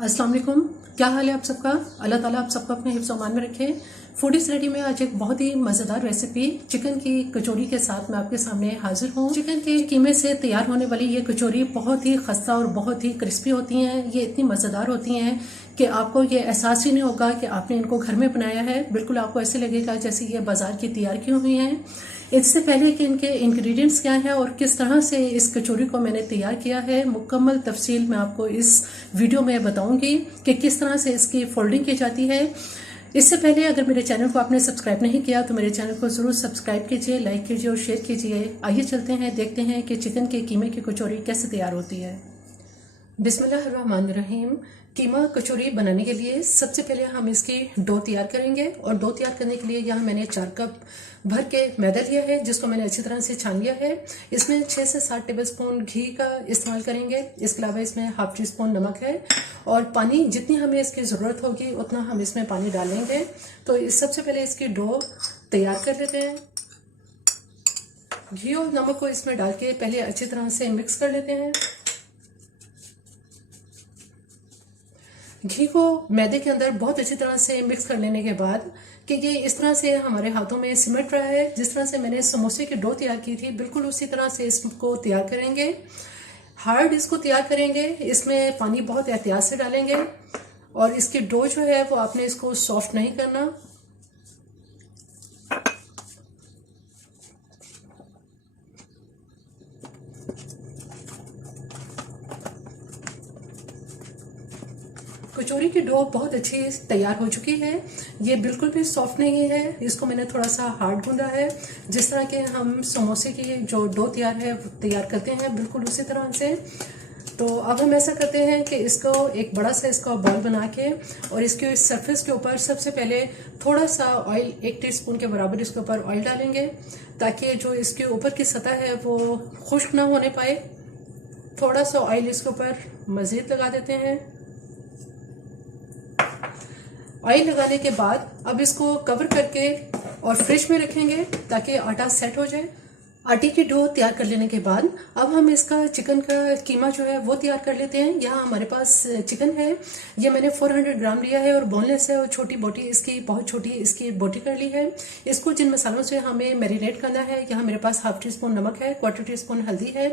अस्सलाम वालेकुम। क्या हाल है आप सबका? अल्लाह ताला आप सबको अपने हिफ्ज़ अमान में रखे। फूडीज रेडी में आज एक बहुत ही मज़ेदार रेसिपी चिकन की कचौरी के साथ मैं आपके सामने हाजिर हूँ। चिकन के कीमे से तैयार होने वाली ये कचौरी बहुत ही खस्ता और बहुत ही क्रिस्पी होती हैं। ये इतनी मज़ेदार होती हैं कि आपको ये एहसास ही नहीं होगा कि आपने इनको घर में बनाया है। बिल्कुल आपको ऐसे लगेगा जैसे ये बाजार की तैयार की हुई हैं। इससे पहले कि इनके इंग्रेडिएंट्स क्या हैं और किस तरह से इस कचौरी को मैंने तैयार किया है, मुकम्मल तफसील मैं आपको इस वीडियो में बताऊंगी कि किस तरह से इसकी फोल्डिंग की जाती है। इससे पहले अगर मेरे चैनल को आपने सब्सक्राइब नहीं किया तो मेरे चैनल को जरूर सब्सक्राइब कीजिए, लाइक कीजिए और शेयर कीजिए। आइए चलते हैं, देखते हैं कि चिकन के कीमे की कचौरी कैसे तैयार होती है। बिस्मिल्लाहिर्रहमानिर्रहीम। कीमा कचौरी बनाने के लिए सबसे पहले हम इसकी डो तैयार करेंगे और डो तैयार करने के लिए यहाँ मैंने 4 कप भर के मैदा लिया है, जिसको मैंने अच्छी तरह से छान लिया है। इसमें 6 से 7 टेबलस्पून घी का इस्तेमाल करेंगे। इसके अलावा इसमें हाफ टी स्पून नमक है और पानी जितनी हमें इसकी ज़रूरत होगी उतना हम इसमें पानी डालेंगे। तो सबसे पहले इसकी डो तैयार कर लेते हैं। घी और नमक को इसमें डाल के पहले अच्छी तरह से मिक्स कर लेते हैं। घी को मैदे के अंदर बहुत अच्छी तरह से मिक्स कर लेने के बाद कि ये इस तरह से हमारे हाथों में सिमट रहा है, जिस तरह से मैंने समोसे की डो तैयार की थी बिल्कुल उसी तरह से इसको तैयार करेंगे। हार्ड इसको तैयार करेंगे, इसमें पानी बहुत एहतियात से डालेंगे और इसकी डो जो है वो आपने इसको सॉफ्ट नहीं करना। कचौरी की डो बहुत अच्छी तैयार हो चुकी है। ये बिल्कुल भी सॉफ्ट नहीं है, इसको मैंने थोड़ा सा हार्ड गूंदा है, जिस तरह के हम समोसे की जो डो तैयार करते हैं बिल्कुल उसी तरह से। तो अब हम ऐसा करते हैं कि इसको एक बड़ा सा इसका बॉल बना के और इसके सरफेस के ऊपर सबसे पहले थोड़ा सा ऑयल, 1 टीस्पून के बराबर इसके ऊपर ऑयल डालेंगे ताकि जो इसके ऊपर की सतह है वो खुश्क ना होने पाए। थोड़ा सा ऑयल इसके ऊपर मजीद लगा देते हैं। ऑयल लगाने के बाद अब इसको कवर करके और फ्रिज में रखेंगे ताकि आटा सेट हो जाए। आटे की डो तैयार कर लेने के बाद अब हम इसका चिकन का कीमा जो है वो तैयार कर लेते हैं। यहाँ हमारे पास चिकन है, ये मैंने 400 ग्राम लिया है और बोनलेस है और छोटी बोटी इसकी बहुत छोटी इसकी बोटी कर ली है। इसको जिन मसालों से हमें मैरिनेट करना है, यहाँ मेरे पास हाफ टी स्पून नमक है, 1/4 टीस्पून हल्दी है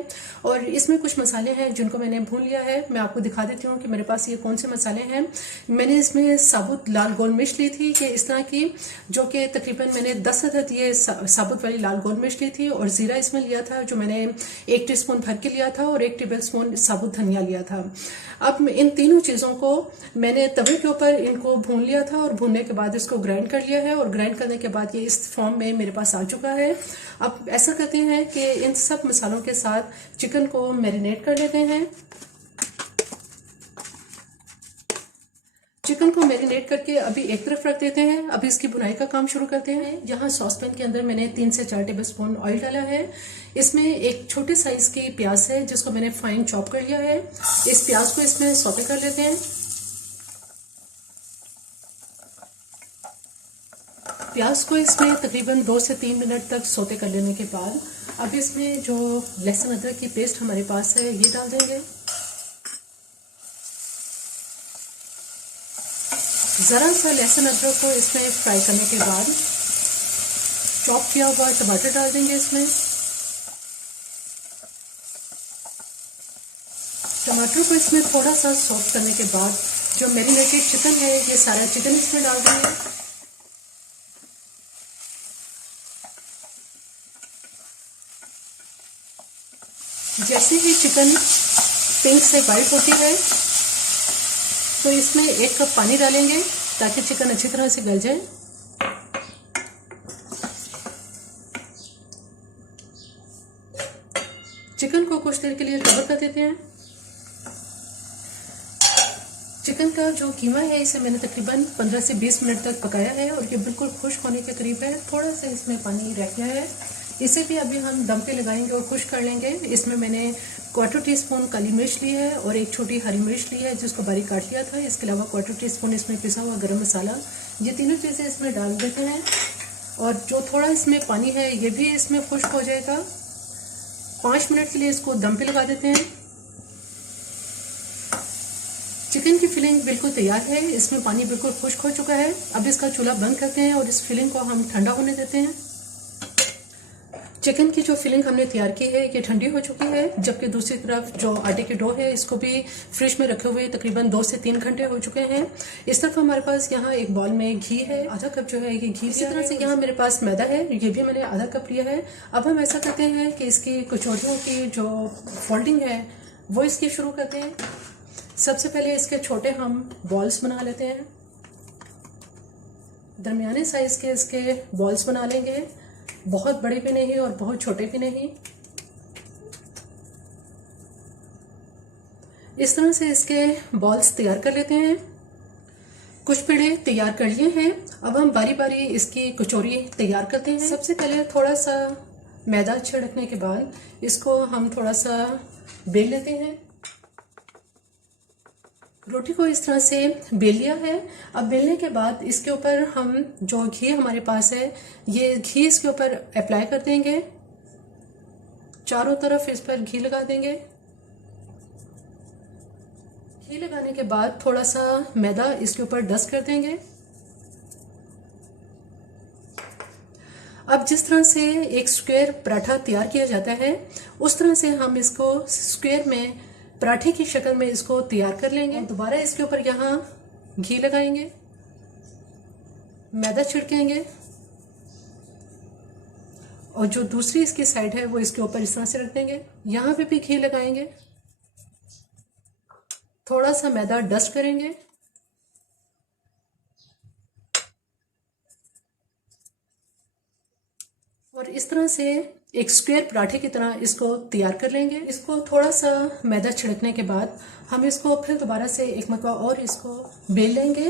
और इसमें कुछ मसाले हैं जिनको मैंने भून लिया है। मैं आपको दिखा देती हूँ कि मेरे पास ये कौन से मसाले हैं। मैंने इसमें साबुत लाल गोल मिर्च ली थी कि इस तरह की, जो कि तकरीबन मैंने 10 अदद ये साबुत वाली लाल गोल मिर्च ली थी और जीरा इसमें लिया था जो मैंने 1 टीस्पून भर के लिया था और 1 टेबलस्पून साबुत धनिया लिया था। अब इन तीनों चीजों को मैंने तवे के ऊपर इनको भून लिया था और भूनने के बाद इसको ग्राइंड कर लिया है और ग्राइंड करने के बाद ये इस फॉर्म में मेरे पास आ चुका है। अब ऐसा करते हैं कि इन सब मसालों के साथ चिकन को मैरिनेट कर लेते हैं। चिकन को मैरिनेट करके अभी एक तरफ रख देते हैं। अभी इसकी बुनाई का काम शुरू करते हैं। यहाँ सॉस पैन के अंदर मैंने 3 से 4 टेबलस्पून ऑयल डाला है। इसमें एक छोटे साइज की प्याज है जिसको मैंने फाइन चॉप कर लिया है। इस प्याज को इसमें सौते कर लेते हैं। प्याज को इसमें तकरीबन 2 से 3 मिनट तक सौते कर लेने के बाद अब इसमें जो लहसुन अदरक की पेस्ट हमारे पास है ये डाल देंगे। ज़रा सा लहसुन अदरक को इसमें फ्राई करने के बाद चॉप किया हुआ टमाटर डाल देंगे इसमें। टमाटर को इसमें थोड़ा सा सॉफ्ट करने के बाद जो मैरिनेटेड चिकन है ये सारा चिकन इसमें डाल देंगे। जैसे ही चिकन पिंक से वाइट होती है तो इसमें 1 कप पानी डालेंगे ताकि चिकन अच्छी तरह से गल जाए। चिकन को कुछ देर के लिए कवर कर देते हैं। चिकन का जो कीमा है इसे मैंने तकरीबन 15 से 20 मिनट तक पकाया है और ये बिल्कुल खुश्क होने के करीब है। थोड़ा सा इसमें पानी रह गया है, इसे भी अभी हम दम पे लगाएंगे और खुश्क कर लेंगे। इसमें मैंने 1/4 टीस्पून काली मिर्च ली है और एक छोटी हरी मिर्च ली है जिसको बारीक काट लिया था। इसके अलावा 1/4 टीस्पून इसमें पिसा हुआ गरम मसाला, ये तीनों चीज़ें इसमें डाल देते हैं और जो थोड़ा इसमें पानी है ये भी इसमें खुश्क हो जाएगा। 5 मिनट के लिए इसको दम पे लगा देते हैं। चिकन की फिलिंग बिल्कुल तैयार है, इसमें पानी बिल्कुल खुश्क हो चुका है। अब इसका चूल्हा बंद करते हैं और इस फिलिंग को हम ठंडा होने देते हैं। चिकन की जो फिलिंग हमने तैयार की है ये ठंडी हो चुकी है, जबकि दूसरी तरफ जो आटे की डो है इसको भी फ्रिज में रखे हुए तकरीबन 2 से 3 घंटे हो चुके हैं। इस तरफ हमारे पास यहाँ एक बॉल में घी है, आधा कप जो है ये घी। इसी तरह से यहाँ मेरे पास मैदा है, ये भी मैंने आधा कप लिया है। अब हम ऐसा करते हैं कि इसकी कचौरियों की जो फोल्डिंग है वो इसकी शुरू करते हैं। सबसे पहले इसके छोटे हम बॉल्स बना लेते हैं, दरमियाने साइज के इसके बॉल्स बना लेंगे, बहुत बड़े भी नहीं और बहुत छोटे भी नहीं। इस तरह से इसके बॉल्स तैयार कर लेते हैं। कुछ पेड़े तैयार कर लिए हैं, अब हम बारी बारी इसकी कचौरी तैयार करते हैं। सबसे पहले थोड़ा सा मैदा छिड़कने के बाद इसको हम थोड़ा सा बेल लेते हैं। रोटी को इस तरह से बेल लिया है। अब बेलने के बाद इसके ऊपर हम जो घी हमारे पास है ये घी इसके ऊपर अप्लाई कर देंगे, चारों तरफ इस पर घी लगा देंगे। घी लगाने के बाद थोड़ा सा मैदा इसके ऊपर डस्ट कर देंगे। अब जिस तरह से एक स्क्वायर पराठा तैयार किया जाता है उस तरह से हम इसको स्क्वायर में पराठे की शक्ल में इसको तैयार कर लेंगे। दोबारा इसके ऊपर यहाँ घी लगाएंगे, मैदा छिड़केंगे और जो दूसरी इसकी साइड है वो इसके ऊपर इस तरह से रख देंगे। यहाँ पे भी घी लगाएंगे, थोड़ा सा मैदा डस्ट करेंगे और इस तरह से एक स्क्वायर पराठे की तरह इसको तैयार कर लेंगे। इसको थोड़ा सा मैदा छिड़कने के बाद हम इसको फिर दोबारा से एक मरतबा और इसको बेल लेंगे।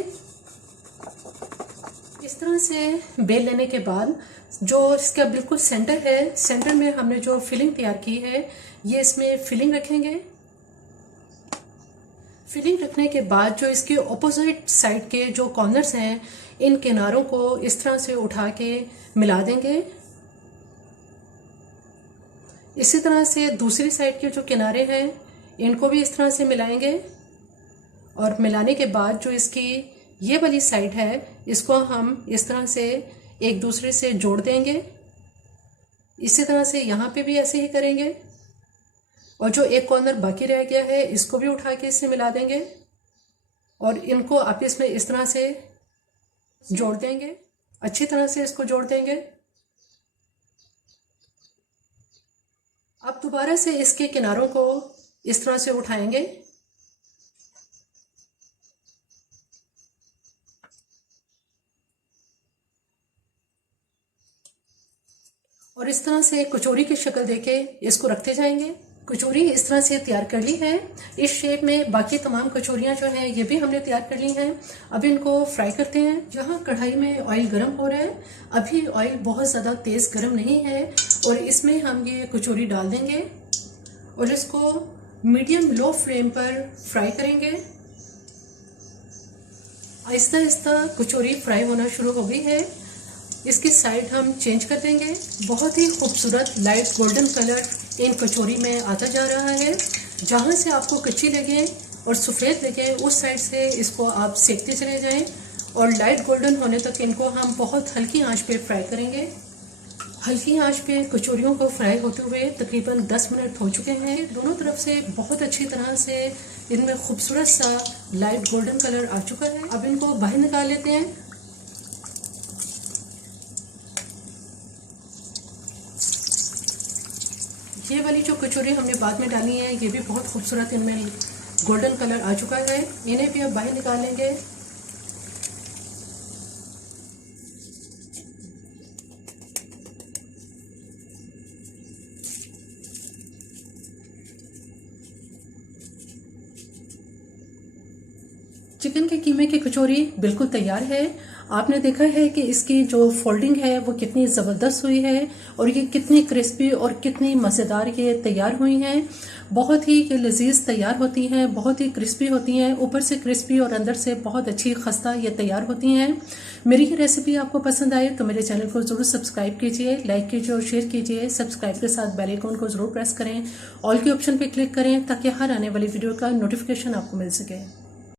इस तरह से बेल लेने के बाद जो इसका बिल्कुल सेंटर है, सेंटर में हमने जो फिलिंग तैयार की है ये इसमें फिलिंग रखेंगे। फिलिंग रखने के बाद जो इसके ऑपोजिट साइड के जो कॉर्नर्स हैं इन किनारों को इस तरह से उठा के मिला देंगे। इसी तरह से दूसरी साइड के जो किनारे हैं इनको भी इस तरह से मिलाएंगे और मिलाने के बाद जो इसकी ये वाली साइड है इसको हम इस तरह से एक दूसरे से जोड़ देंगे। इसी तरह से यहाँ पे भी ऐसे ही करेंगे और जो एक कॉर्नर बाकी रह गया है इसको भी उठा के इससे मिला देंगे और इनको आपस में इस तरह से जोड़ देंगे, अच्छी तरह से इसको जोड़ देंगे। अब दोबारा से इसके किनारों को इस तरह से उठाएंगे और इस तरह से कचौरी की शक्ल देके इसको रखते जाएंगे। कचौरी इस तरह से तैयार कर ली है इस शेप में। बाकी तमाम कचौरियाँ जो हैं ये भी हमने तैयार कर ली हैं। अब इनको फ्राई करते हैं। जहाँ कढ़ाई में ऑयल गर्म हो रहा है, अभी ऑयल बहुत ज़्यादा तेज़ गर्म नहीं है और इसमें हम ये कचौरी डाल देंगे और इसको मीडियम लो फ्लेम पर फ्राई करेंगे। आहिस्ता आहिस्ता कचौरी फ्राई होना शुरू हो गई है। इसकी साइड हम चेंज कर देंगे। बहुत ही खूबसूरत लाइट गोल्डन कलर इन कचौरी में आता जा रहा है। जहाँ से आपको कच्ची लगे और सफ़ेद लगे उस साइड से इसको आप सेकते चले जाएं और लाइट गोल्डन होने तक इनको हम बहुत हल्की आंच पे फ्राई करेंगे। हल्की आंच पे कचौरियों को फ्राई होते हुए तकरीबन 10 मिनट हो चुके हैं। दोनों तरफ से बहुत अच्छी तरह से इनमें खूबसूरत सा लाइट गोल्डन कलर आ चुका है। अब इनको बाहर निकाल लेते हैं। ये वाली जो कचौरी हमने बाद में डाली है ये भी बहुत खूबसूरत इनमें गोल्डन कलर आ चुका है। इन्हें भी अब बाहर निकाल लेंगे। चिकन के कीमे की कचौरी बिल्कुल तैयार है। आपने देखा है कि इसकी जो फोल्डिंग है वो कितनी ज़बरदस्त हुई है और ये कितनी क्रिस्पी और कितनी मज़ेदार ये तैयार हुई हैं। बहुत ही ये लजीज तैयार होती हैं, बहुत ही क्रिस्पी होती हैं, ऊपर से क्रिस्पी और अंदर से बहुत अच्छी खस्ता ये तैयार होती हैं। मेरी ये रेसिपी आपको पसंद आए तो मेरे चैनल को ज़रूर सब्सक्राइब कीजिए, लाइक कीजिए और शेयर कीजिए। सब्सक्राइब के साथ बेल आइकन को ज़रूर प्रेस करें, ऑल के ऑप्शन पर क्लिक करें ताकि हर आने वाली वीडियो का नोटिफिकेशन आपको मिल सके।